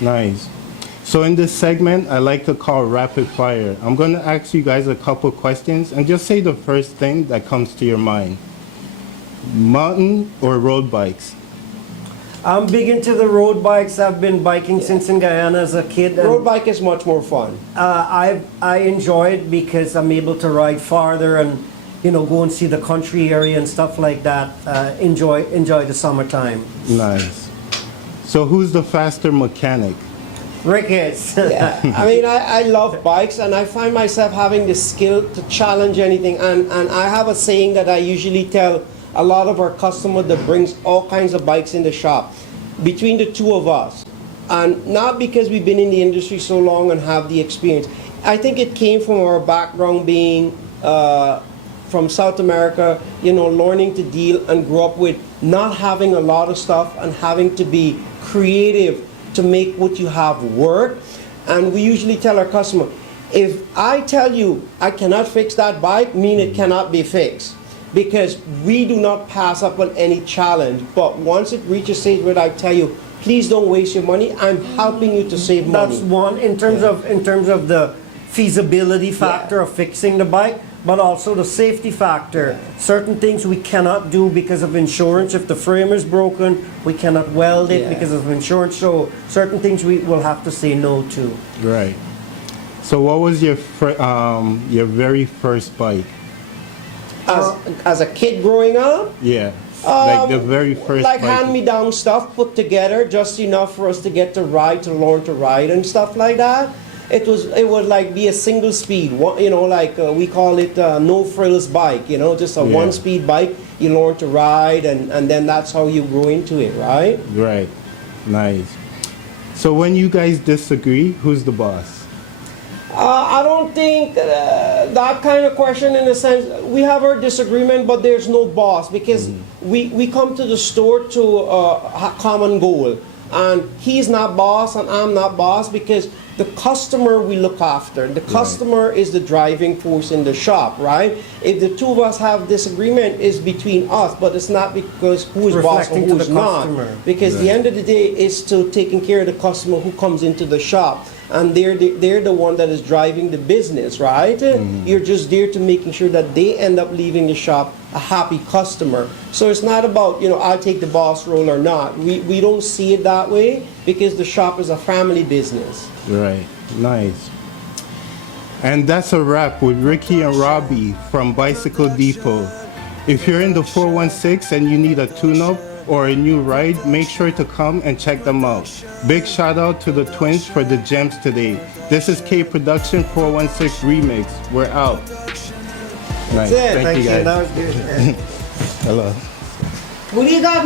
Nice. So in this segment, I like to call rapid fire. I'm going to ask you guys a couple questions and just say the first thing that comes to your mind. Mountain or road bikes? I'm big into the road bikes. I've been biking since in Guyana as a kid. And Road bike is much more fun. I enjoy it because I'm able to ride farther and go and see the country area and stuff like that. Enjoy the summertime. Nice. So who's the faster mechanic? Rick is. Yeah. I mean, I love bikes, and I find myself having the skill to challenge anything. And I have a saying that I usually tell a lot of our customers that brings all kinds of bikes in the shop. Between the two of us, and not because we've been in the industry so long and have the experience, I think it came from our background being from South America, learning to deal and grow up with not having a lot of stuff and having to be creative to make what you have work. And we usually tell our customer, if I tell you I cannot fix that bike, mean it cannot be fixed. Because we do not pass up on any challenge. But once it reaches a stage where I tell you, please don't waste your money, I'm helping you to save money. That's one in terms of the feasibility factor of fixing the bike, but also the safety factor. Certain things we cannot do because of insurance. If the frame is broken, we cannot weld it because of insurance. So certain things we will have to say no to. Right. So what was your very first bike? As a kid growing up? Yeah. Like the very first like bike. hand-me-down stuff put together, just enough for us to get to ride, to learn to ride and stuff like that. It would like be a single speed, we call it no frills bike, just a one-speed bike. You learn to ride, and then that's how you grow into it, right? Right. Nice. So when you guys disagree, who's the boss? I don't think that kind of question, in a sense, we have our disagreement, but there's no boss, because we come to the store to a common goal, and he's not boss and I'm not boss, because the customer we look after. The customer is the driving force in the shop, right? If the two of us have disagreement, it's between us, but it's not because who is boss or who is not. Because the end of the day is to taking care of the customer who comes into the shop. And they're the one that is driving the business, right? You're just there to making sure that they end up leaving the shop a happy customer. So it's not about, I'll take the boss role or not. We don't see it that way, because the shop is a family business. Right. Nice. And that's a wrap with Ricky and Robbie from Bicycle Depot. If you're in the 416 and you need a tune-up or a new ride, make sure to come and check them out. Big shout out to the twins for the gems today. This is K Production 416 Remix. We're out. Nice. That's it. Thank you guys. That was good. Hello. What do you got?